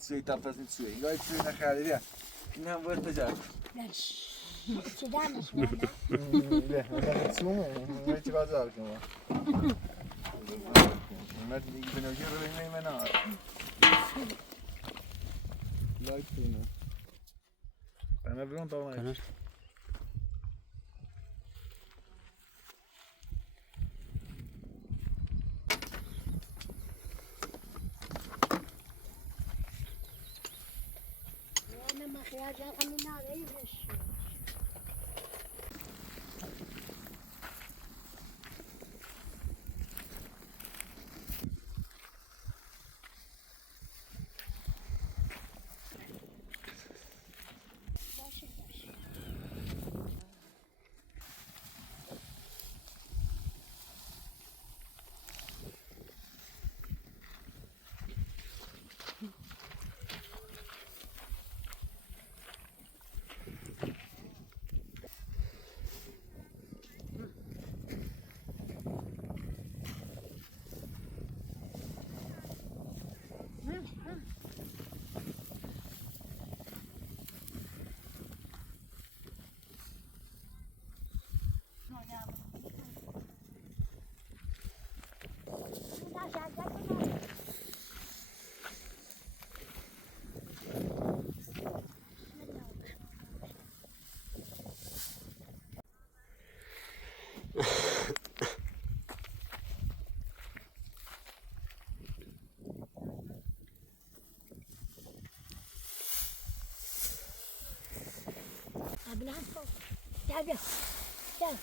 suoi tappasni suoi. Ingoi suoi na khali bia. این هم باید تجربه. چه دانش میاد؟ نه، من سومه. من چی بازار کنم؟ من دیگه بنویی رو ببینیم من آر. لایک کنم. بنا بیرون تا من. انا ما خيار جاكم من نار ايش ابن عفو تعال تعال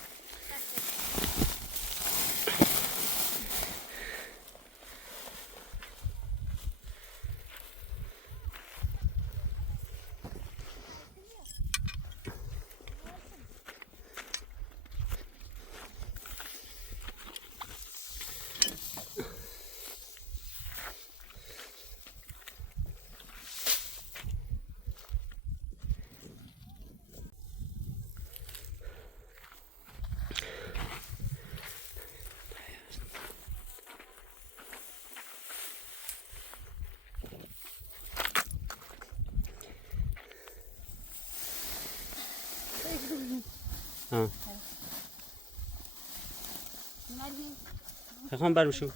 ها خواهم برمشو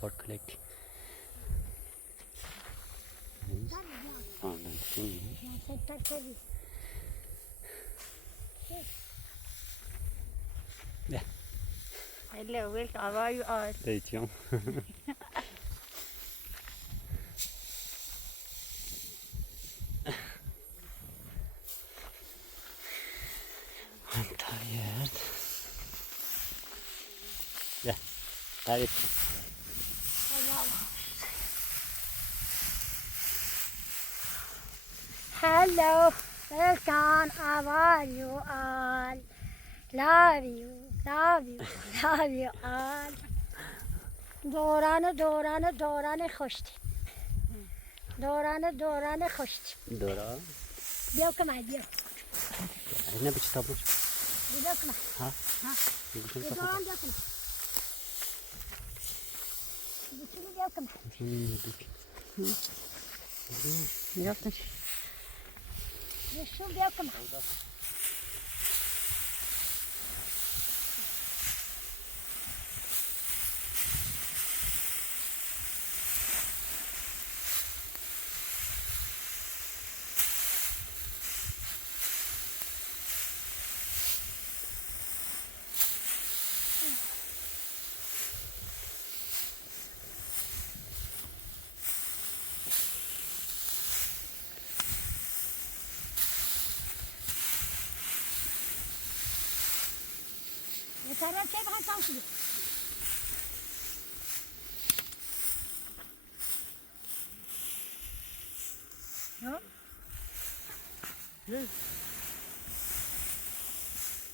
for collecting. Yeah. Hello, welcome. How are you all? Thank you. I'm tired. Yeah, tired. Hello, welcome, how are you all? Love you, love you, love you all. دوران خوشتی. دوران خوشتی. دورا بیا که من بیا. اینه به چی تابلو بیا که من. ها دوران بیا که من. بیا که من. میرفتم نشون بیا که من. طرف چه بخوام تام شده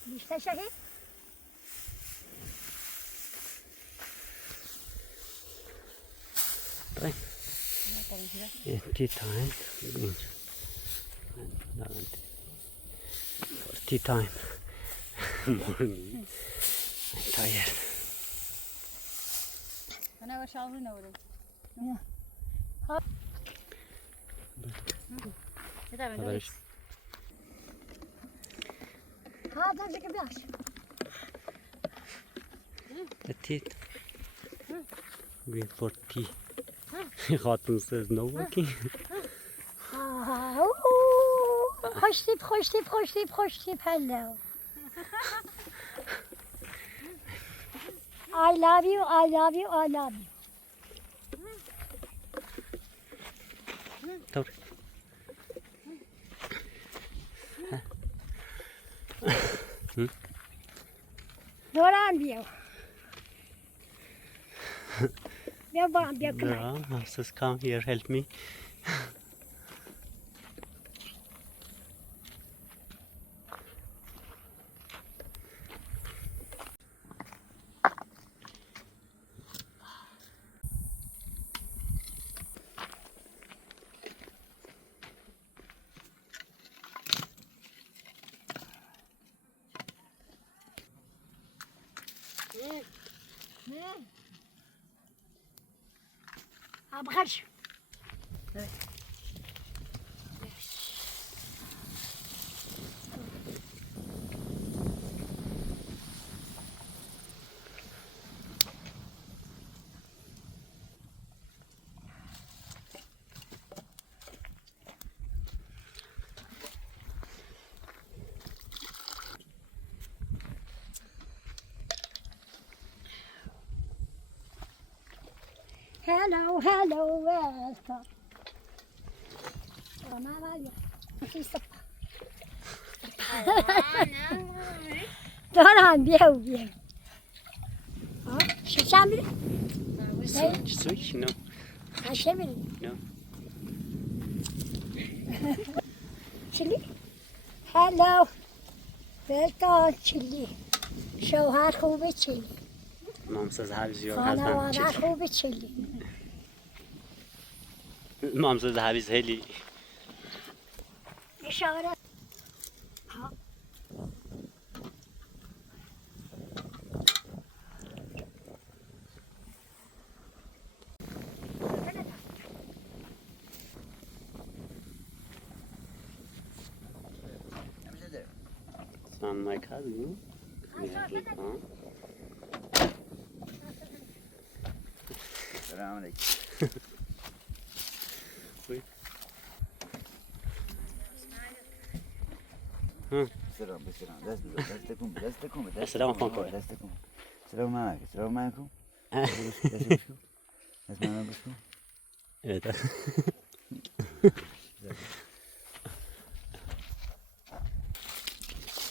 بیشتر شهید طيب tea time tea time morning I'm tired انا بشاور نوري خبرش ها درجه که بیاش the teeth going for tea Hatun says no working خوش تیپ hello I love you طور دوران بیا بیا با هم بیا کنم yeah, says come here help me بخیر شو hello welcome دارم بیا شیشم میره switch no هشه میره no چلی hello welcome چلی شوهر خوبه چلی mom says how's your خانواده husband خوبه چلی mom says how is Haley اشاره son my cousin السلام عليكم سلام بسلام دستكم السلام عليكم دستكم السلام عليكم اسمعنا بشكو evet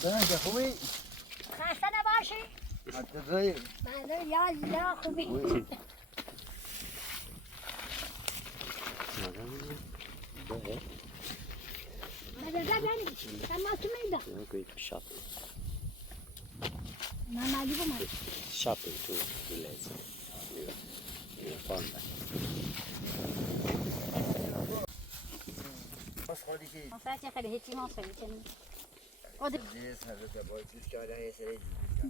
يا خوي خسته نباشی انت غير بله یا خوبی We're going to shopping. Mama, you go, Shopping to village. In a farm. بس خودی که مصاحبه خیلی هیچی مصاحبه کنی. دیگه سر تا باید توش جاده یه سری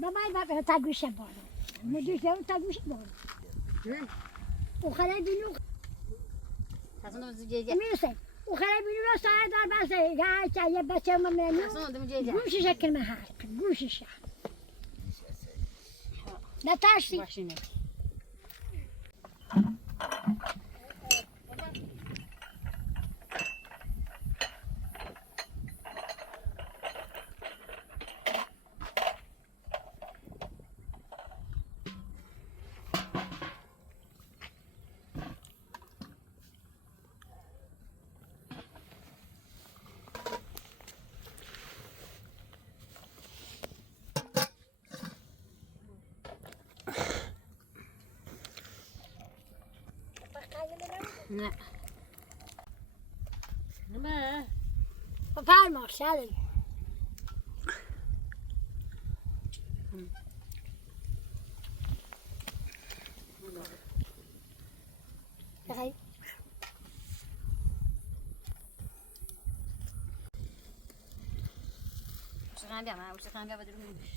بابا تا گوشه بارو مدوش تا گوشه بارو وخلا بینو اصلا دم جیجا. میرسه وخلا بینو را ساعت دار بسه گاچا یه بچه ما منو اصلا دم جیجا. گوشی شکل مهار گوشیش لا تاشي باشینه. نه. نه. فرما شالن هاي وش خانده ما وش خانده بدر منش.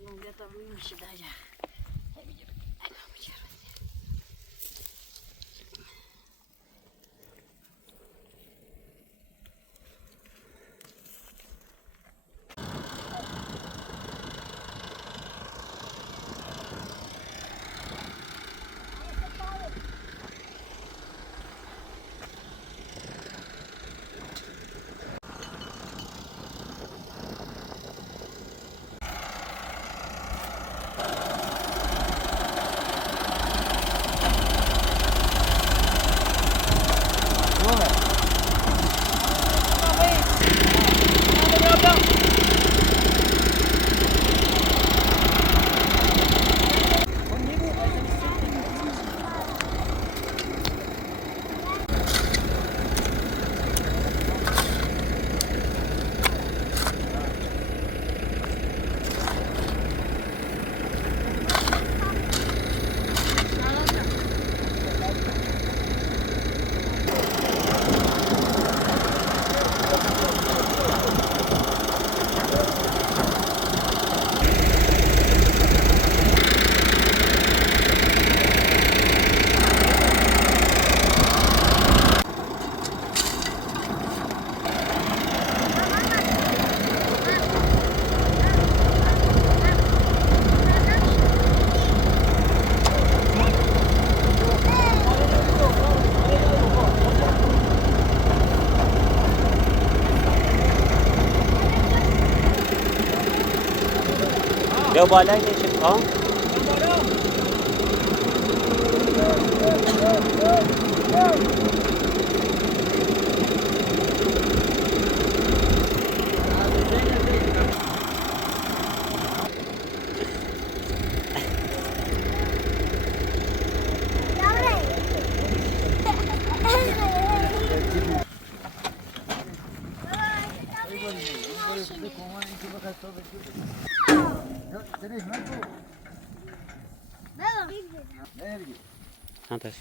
نو بيطلع منش داجا. یا بالای نشد ها؟ هاتش.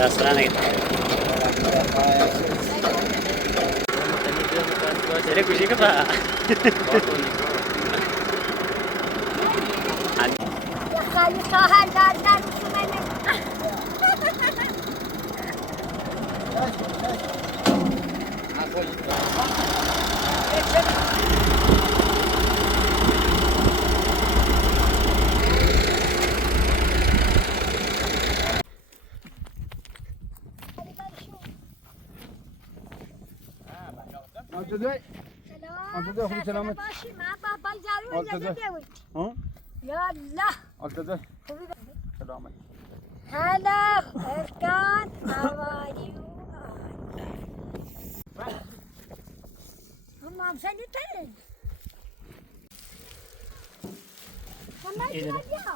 دستورا نگید چرا کشی که با خالی خواهر دار رسومنه Altıda خوبی سلامت. باشی من بابا جارو Altıda. نگه یا الله Altıda. خوبی Selamet. Hello, Erkan. How are you? Tamam, sen yeterin. Tamam, ya.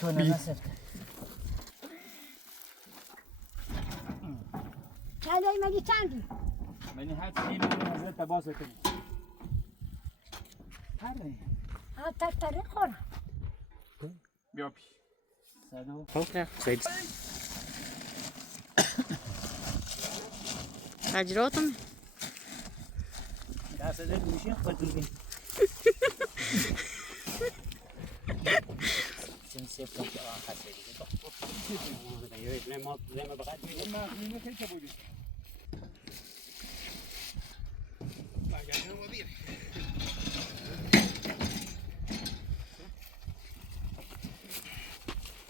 چون نسفت Çaylayı mı geçendi? Beni her şeyi benim hazreti bas ettim. Ha, tartarı kor. Yok. خوب نه سید تجربتون دست دل میشه خودتون sen septem ki hasedi to lema bagat من خیلی که بودی.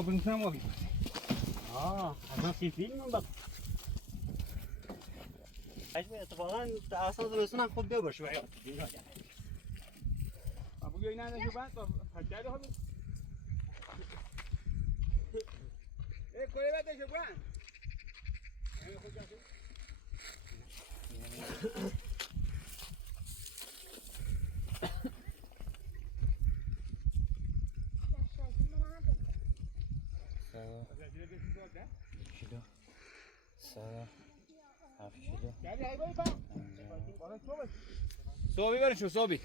Bundan mı? اصلا فیلم من بق اجبه اتفاقا اصلا درستون هم خوب بگوش و Bu yayına ne şu ben? Hakkari abi. Koyuver de şu ben. کیلو سر 7 کیلو Sobi verin şu sobi.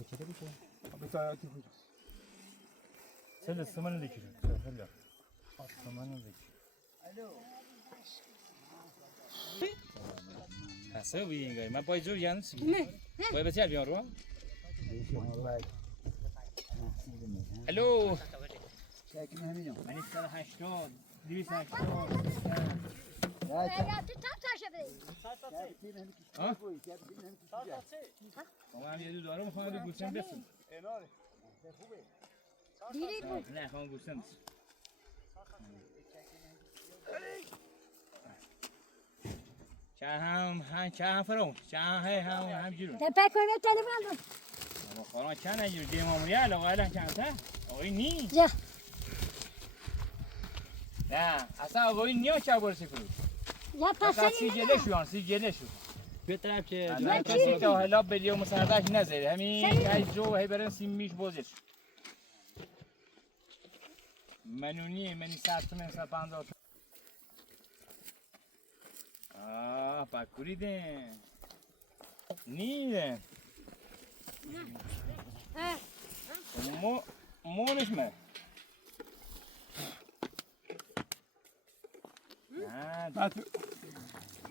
بچه بچه Bir saati koyacağız. سل الثمن اللي كيلو هلا الثمن اللي كيلو Asıl bir yenge. Ben payı zor yalnız. Payı beter bir yavrum. Alo. Ben ister 80, 280. Hayatı tartaşı bey. Ha? Ama yedi dolar mı falan gülsen besin. Biri bu. Ne falan gülsen. چه هم فرام چه هم جیرون Tepe köyüne telefon aldım. ama falan çane jir demam ya la wala çanta oy ni Ya. ya asa oy niye çaborsi kulu Ya pasayı sicele şu an sicele şu به طرف که ben kesin ta hala beliyor musardak nazeri hemi kayzo heberin simmiş bozir menuni meni sattım satanda pakuri de niye مونش من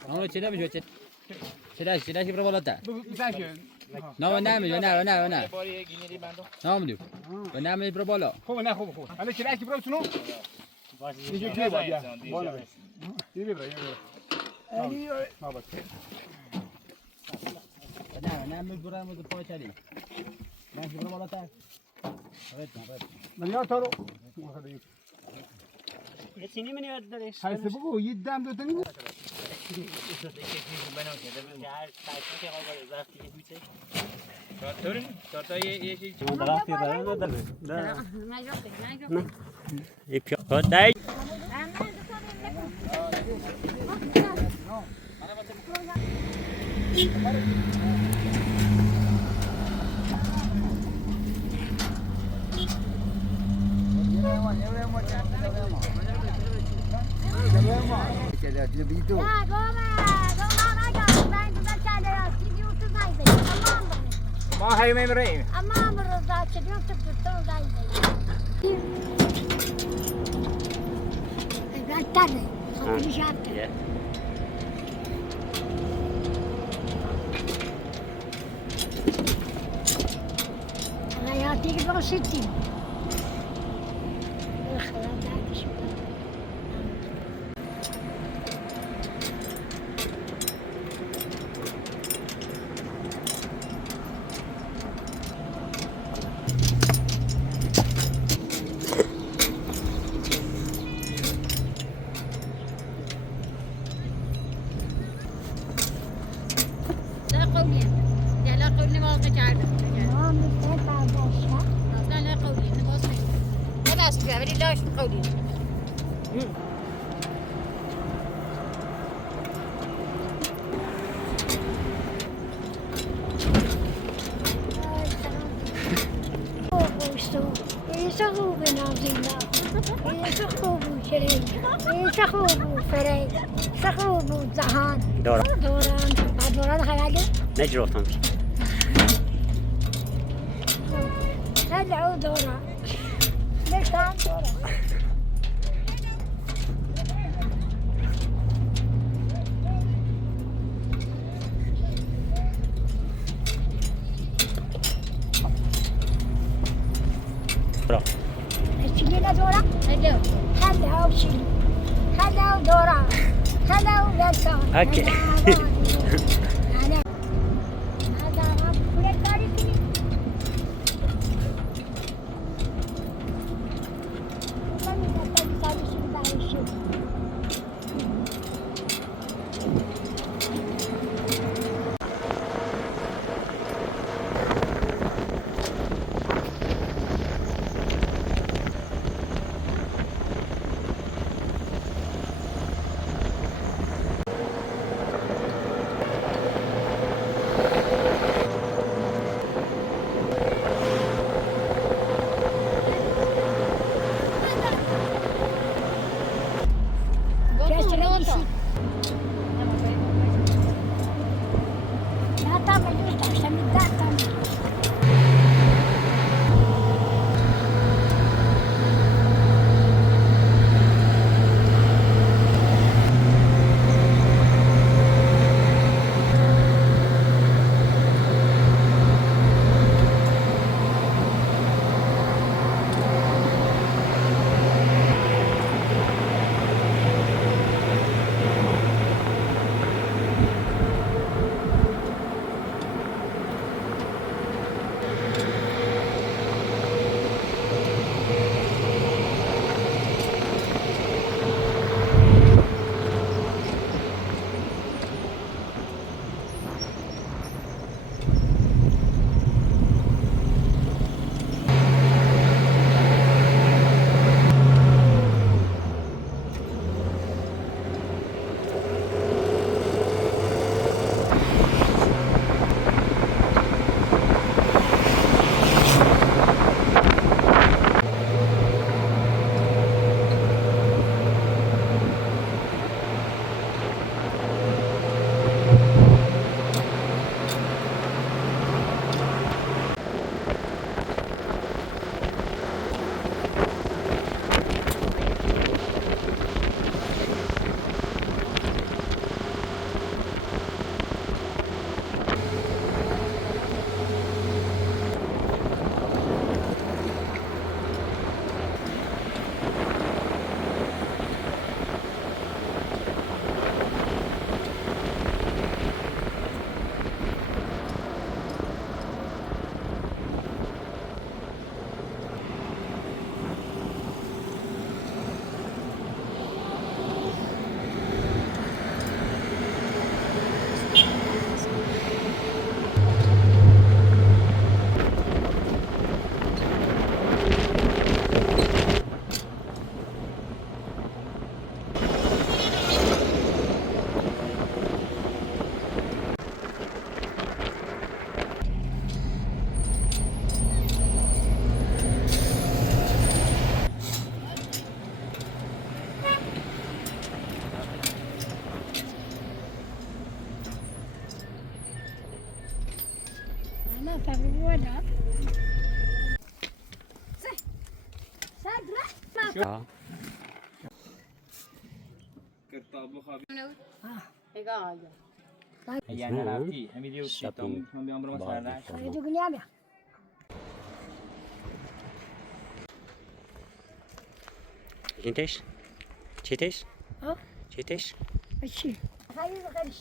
نه چرا میشه چرا که برو بالاتر Sanki. نه نه Bari gineri bando. نه میدیم و نه میدیم برو بالا خوب نه خوب. حالا چرا کی برو سنو؟ دیگه کی بود یا؟ بالا. دیگه برو. ما بس. نه میدیم برو میدیم پای چری نه برو بالاتر من یا تو رو. یه چینی منی ورد داری حالا بگو یه دم دو تنی. Torun, tortayı ye şey. درختی برای نداره نگرفته یک پیاده Ya gome nagam ben güzel şeyler yaptım YouTube izledim tamam mı? Ma hayır memurayım. Aman burada çıkıyor tuttum da izledim. شابتره خاطري شابتره Yeah. أنا يعطيك بقى 60 الخيال ده شو لا قولي لا قولي ما وصلت عارفة ما مستطيع باشا لا قولي ما وصلت لا أسمع بدي لا شو قولي يسخو بنازينا يسخو بشري يسخو بفري يسخو بزهان دورة. دوران بعد دوران خلاص نجروتهم. هلا دوران ليش كان دوران دورة. شيلنا دوران هلا هلا وشيل هلا ودوران هلا ولدان أوكي. أنا هذا رب كل تاريخي يعني انا عرفتي هم يديو تيتم هم بيعمروا مثلا Saya juga ni ambil. جنتش تشيتش Ha? تشيتش Macam. Saya juga kadis.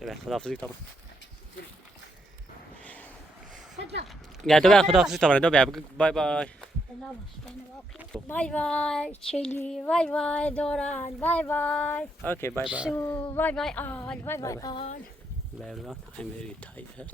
تبع خدافزي طبعا Sedap. يا تبع خدافزي طبعا تبع باي باي Bye bye, Chili. Bye bye, Doran. Bye bye. اوكي باي باي Su. Bye bye, all. Bye bye, all. Bye everyone. I'm very tired.